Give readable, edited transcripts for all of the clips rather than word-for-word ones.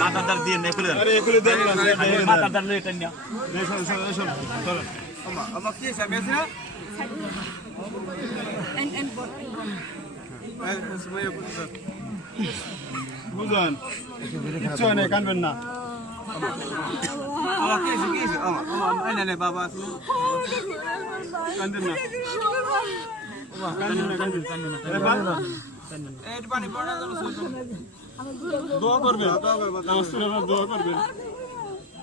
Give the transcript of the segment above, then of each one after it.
মাথাদার দিয়ে নে খুলে দেন আরে খুলে দেন না মাথাদার লয়ে টানিয়া শোন চলো আমা কি সাবেছ না এন বুঝান কিছু নেই কানবেন না আমা কি আমা এনে নে বাবা আছে কানবেন না বাবা কানবেন না এই পানি পড়া যেন দোয়া করবেন নামাজ পড়ে দোয়া করবেন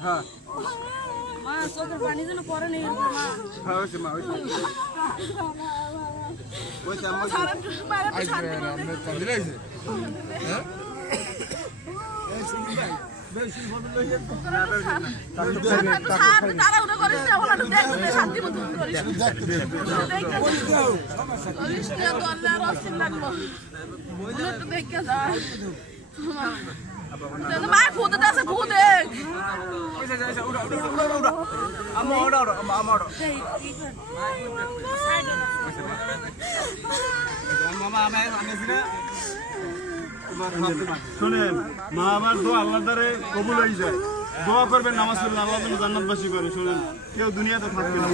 হ্যাঁ মা চোখের পানি যেন পড়ে নেই মা হ্যাঁ ওই মা ওই আম্মা বাইরে শান্তি করে দিলাইছে হ্যাঁ এই শুনি ভাই বেশি বদল হইছে তারা ওটা করিস না ওটা দেখতে শান্তি মত করিস করিস না তো আল্লাহর রাসূল লাগলো বলে তো দেখে যা তো মা ভূত আছে ভূত দেখ ওই যা উড়া আম্মা উড়া আম্মা উড়া মামা আমি সিনা শুনেন মা আমার দোয়া আল্লাহর দ্বারে কবুল হয়ে যায় দোয়া করবেন নামাজ পড়লে আল্লাহ যেন জান্নাতবাসী করে শুনেন কেউ দুনিয়াতে থাকবে না